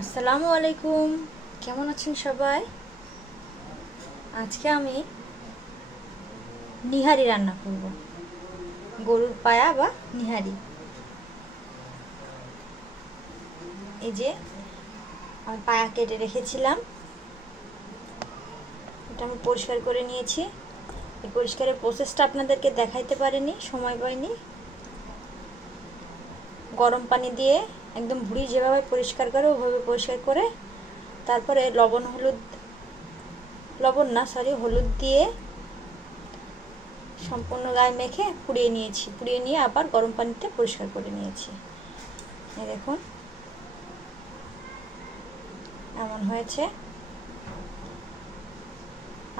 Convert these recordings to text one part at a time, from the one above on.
আসসালামু আলাইকুম, কেমন আছেন সবাই? আজকে আমি নিহারি রান্না করব, গরুর পায়া বা নিহারি। এই যে আমি পায়া কেটে রেখেছিলাম, এটা আমি পরিষ্কার করে নিয়েছি। এই পরিষ্কারের প্রসেসটা আপনাদেরকে দেখাইতে পারিনি, সময় পাইনি। গরম পানি দিয়ে একদম ভুঁড়ি যেভাবে পরিষ্কার করে ওভাবে পরিষ্কার করে তারপরে হলুদ দিয়ে সম্পূর্ণ গায়ে মেখে পুড়িয়ে নিয়েছি। পুড়িয়ে নিয়ে আবার গরম পানিতে পরিষ্কার করে নিয়েছি। এই দেখুন এমন হয়েছে।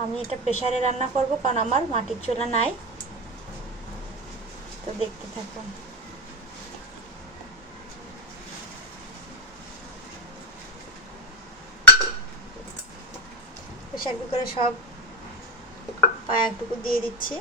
আমি এটা প্রেসারে রান্না করব, কারণ আমার মাটির চুলা নাই। তো দেখতে থাকুন। প্রেসার কুকারে সব পায়াটুকু দিয়ে দিচ্ছি।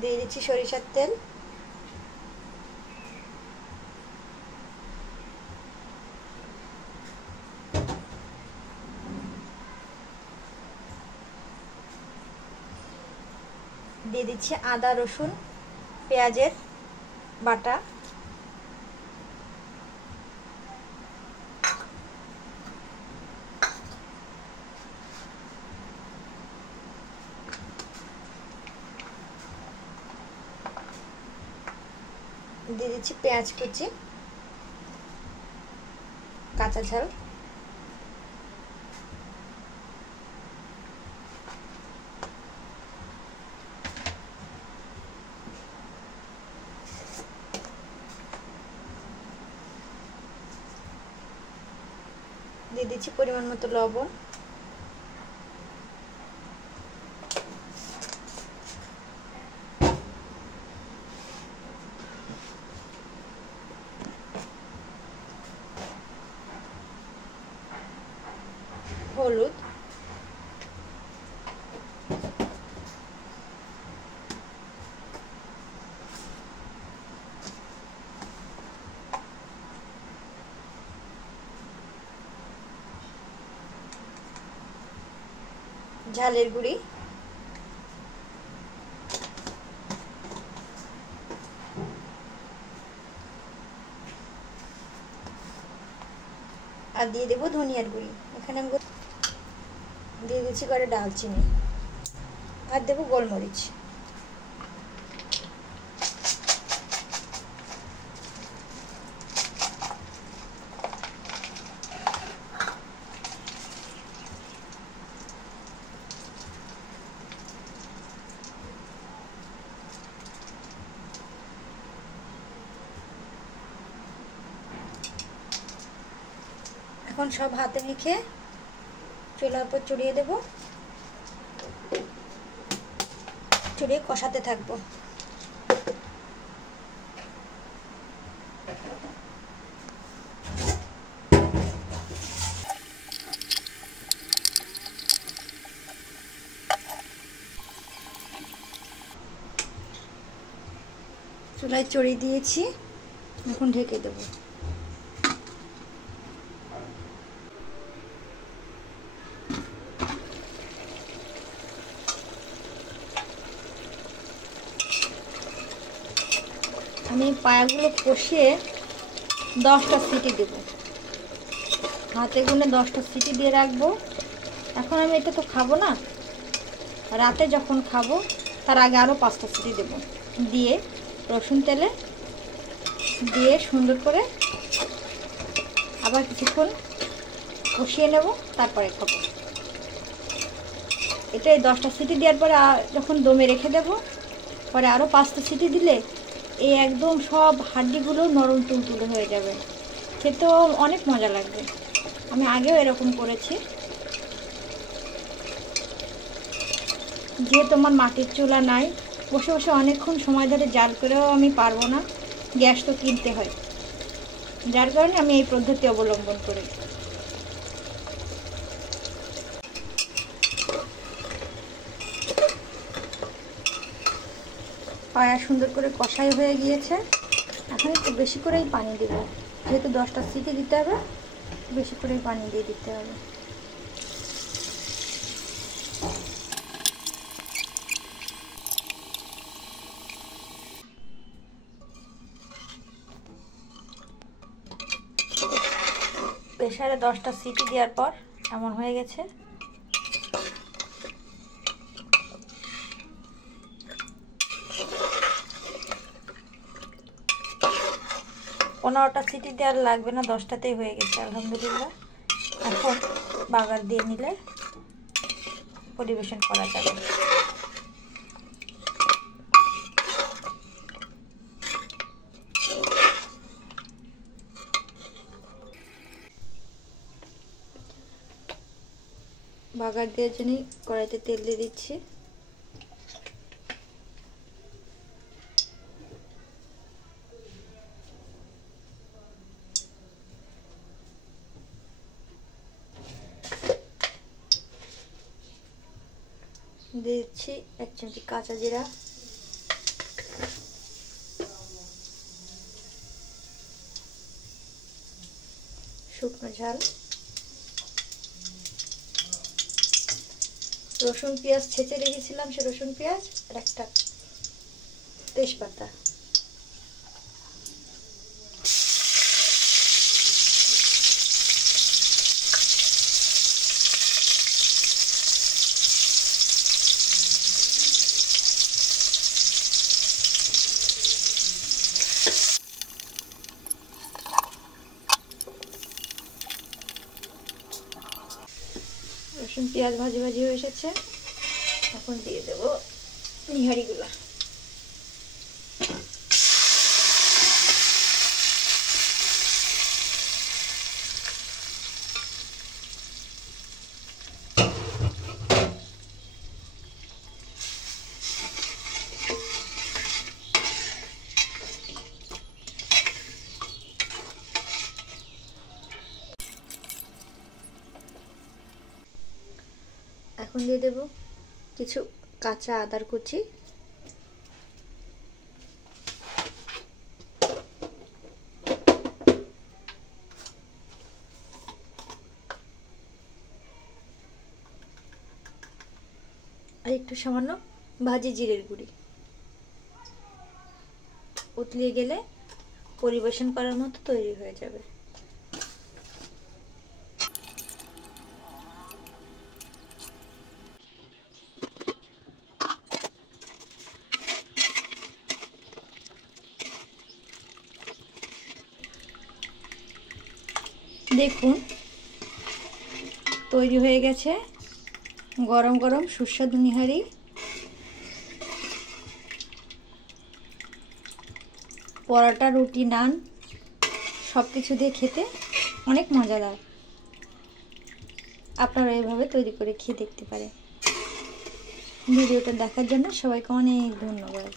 দিয়ে দিচ্ছি সরিষার তেল। দিয়ে দিচ্ছি আদা রসুন পেঁয়াজের বাটা। দিয়ে দিচ্ছি পেঁয়াজ কুচি, কাঁচা ঝাল। দিয়ে দিচ্ছি পরিমাণ মতো লবণ। হলুদ, ঝালের গুঁড়ি, আর দিয়ে দেবো ধনিয়ার গুঁড়ি। এখানে আমি দিয়ে দিচ্ছি করে ডালচিনি, আর দেবো গোলমরিচ। এখন সব হাতে মেখে চুলার উপর চড়িয়ে দেব, চড়িয়ে কষাতে থাকবো। চুলায় চড়িয়ে দিয়েছি, এখন ঢেকে দেবো। আমি পায়াগুলো কষিয়ে 10টা সিটি দেব, হাতে গুনে 10টা সিটি দিয়ে রাখবো। এখন আমি এটা তো খাবো না, রাতে যখন খাবো তার আগে আরও 5টা সিটি দেব। দিয়ে রসুন তেলে দিয়ে সুন্দর করে আবার কিছুক্ষণ কষিয়ে নেব, তারপরে খাবো। এটা 10টা সিটি দেওয়ার পরে যখন দমে রেখে দেব, পরে আরও 5টা সিটি দিলে এই একদম সব হাড্ডিগুলো নরম তুলতুলে হয়ে যাবে, খেতেও অনেক মজা লাগবে। আমি আগেও এরকম করেছি। যেহেতু আমার মাটির চুলা নাই, বসে বসে অনেকক্ষণ সময় ধরে জাল করেও আমি পারবো না, গ্যাস তো কিনতে হয়, যার কারণে আমি এই পদ্ধতি অবলম্বন করি। পায়া সুন্দর করে কষাই হয়ে গিয়েছে। এখন একটু বেশি করেই পানি দেব, যেহেতু 10টা সিটি দিতে হবে, বেশি করেই পানি দিয়ে দিতে হবে। প্রেসারে 10টা সিটি দেওয়ার পর এমন হয়ে গেছে। পনেরোটা সিটি দেওয়ার লাগবে না, 10টাতেই হয়ে গেছে আলহামদুলিল্লাহ। এখন বাগার দিয়ে নিলে পরিবেশন করা যাবে। বাগার দেওয়ার জন্য কড়াইতে তেল দিয়ে দিচ্ছি। দিচ্ছি 1 চামচ কাঁচা জিরা, শুকনো ঝাল, রসুন পেঁয়াজ ছেঁচে রেখেছিলাম, সে রসুন পেঁয়াজ আর একটা তেজপাতা। রসুন পেঁয়াজ ভাজি ভাজি হয়ে এসেছে, এখন দিয়ে দেব নিহারিগুলো। এখন দিয়ে দেব কিছু কাঁচা আদার কুচি, আর একটু সামান্য ভাজি জিরের গুঁড়ি। উতলিয়ে গেলে পরিবেশন করার মতো তৈরি হয়ে যাবে। দেখুন তৈরি হয়ে গেছে গরম গরম সুস্বাদু নিহারি। পরোটা, রুটি, নান সব কিছু দিয়ে খেতে অনেক মজাদার। আপনারা এইভাবে তৈরি করে খেয়ে দেখতে পারেন। ভিডিওটা দেখার জন্য সবাইকে অনেক ধন্যবাদ।